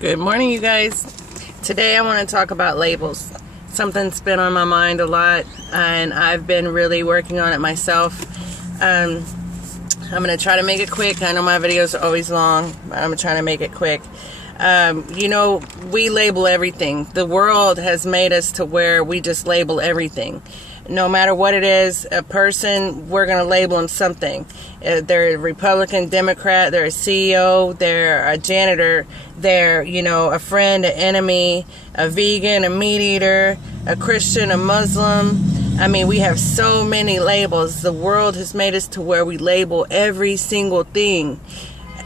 Good morning, you guys. Today I want to talk about labels. Something's been on my mind a lot, and I've been really working on it myself. I'm going to try to make it quick. I know my videos are always long, but I'm trying to make it quick. We label everything. The world has made us to where we just label everything. No matter what it is, a person, we're going to label them something. They're a Republican, Democrat, they're a CEO, they're a janitor, they're, a friend, an enemy, a vegan, a meat eater, a Christian, a Muslim. I mean, we have so many labels. The world has made us to where we label every single thing,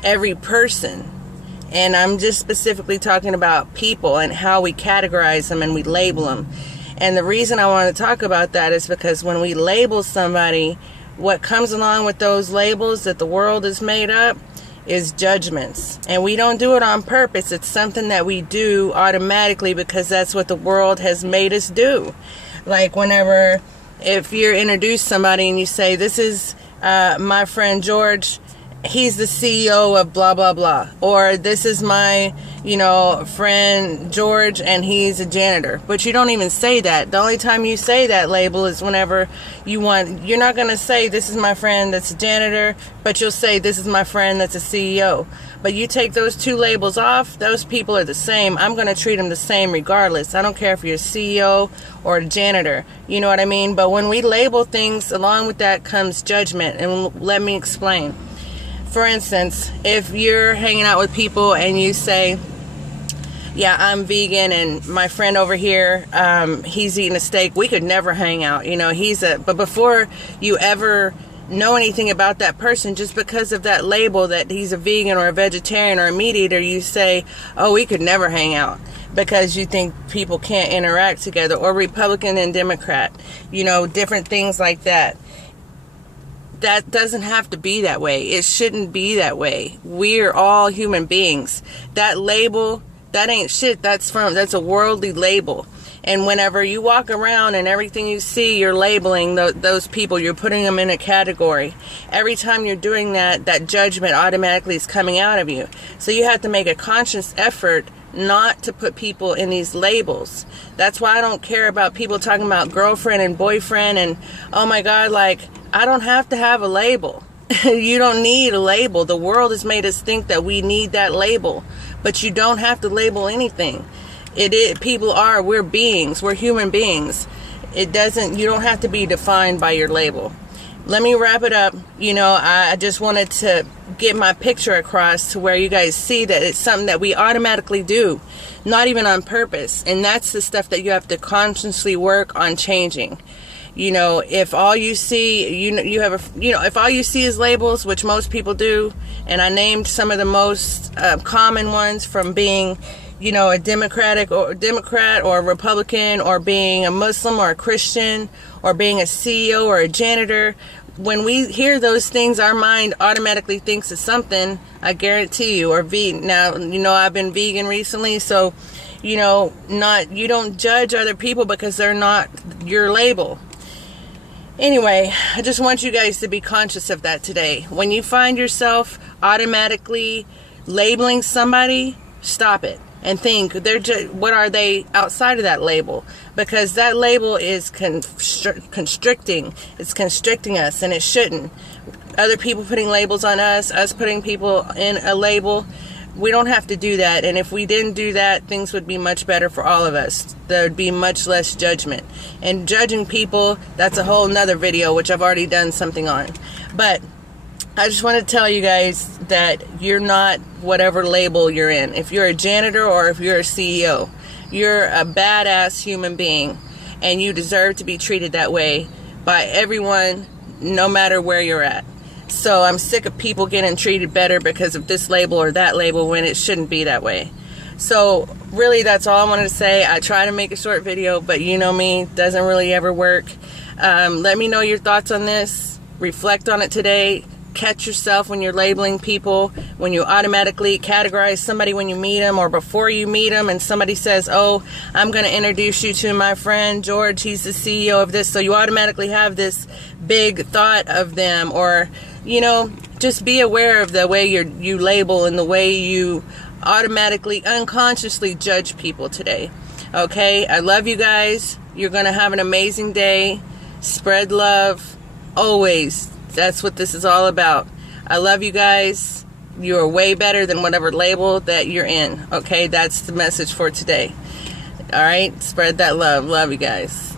every person. And I'm just specifically talking about people and how we categorize them and we label them. And the reason I want to talk about that is because when we label somebody, what comes along with those labels that the world has made up is judgments. And we don't do it on purpose. It's something that we do automatically because that's what the world has made us do. Like if you're introduced somebody and you say, this is my friend George, he's the CEO of blah, blah, blah. Or this is my, friend George and he's a janitor. But you don't even say that. The only time you say that label is whenever you're not going to say this is my friend that's a janitor, but you'll say this is my friend that's a CEO. But you take those two labels off, those people are the same. I'm going to treat them the same regardless. I don't care if you're a CEO or a janitor. You know what I mean? But when we label things, along with that comes judgment. And let me explain. For instance, if you're hanging out with people and you say, yeah, I'm vegan and my friend over here, he's eating a steak, we could never hang out. But before you ever know anything about that person, just because of that label that he's a vegan or a vegetarian or a meat eater, you say, oh, we could never hang out because you think people can't interact together, or Republican and Democrat, different things like that. That doesn't have to be that way. It shouldn't be that way. We're all human beings. That label, that ain't shit. That's a worldly label. And whenever you walk around and everything you see, you're labeling those people. You're putting them in a category. Every time you're doing that, that judgment automatically is coming out of you. So you have to make a conscious effort not to put people in these labels. That's why I don't care about people talking about girlfriend and boyfriend and, oh my God, I don't have to have a label. You don't need a label. The world has made us think that we need that label, but you don't have to label anything. We're beings, we're human beings. You don't have to be defined by your label. Let me wrap it up. I just wanted to get my picture across to where you guys see that it's something that we automatically do, not even on purpose. And that's the stuff that you have to consciously work on changing. If all you see, if all you see is labels, which most people do, and I named some of the most common ones from being, a Democrat or a Republican, or being a Muslim or a Christian, or being a CEO or a janitor. When we hear those things, our mind automatically thinks of something, I guarantee you, or vegan. Now, I've been vegan recently, so, you don't judge other people because they're not your label. Anyway, I just want you guys to be conscious of that today. When you find yourself automatically labeling somebody, stop it and think, what are they outside of that label? Because that label is constricting. It's constricting us, and it shouldn't. Other people putting labels on us putting people in a label. We don't have to do that, and if we didn't do that, things would be much better for all of us. There would be much less judgment. And judging people, that's a whole nother video, which I've already done something on. But I just want to tell you guys that you're not whatever label you're in. If you're a janitor or if you're a CEO, you're a badass human being, and you deserve to be treated that way by everyone, no matter where you're at. So I'm sick of people getting treated better because of this label or that label when it shouldn't be that way. So really, that's all I wanted to say. I try to make a short video, but you know me, it doesn't really ever work. Let me know your thoughts on this. Reflect on it today. Catch yourself when you're labeling people, when you automatically categorize somebody when you meet them or before you meet them, and somebody says, oh, I'm going to introduce you to my friend George, he's the CEO of this. So you automatically have this big thought of them, or just be aware of the way you label and the way you automatically, unconsciously judge people today. Okay, I love you guys. You're going to have an amazing day. Spread love. Always. That's what this is all about. I love you guys. You're way better than whatever label that you're in. Okay, that's the message for today. All right, spread that love. Love you guys.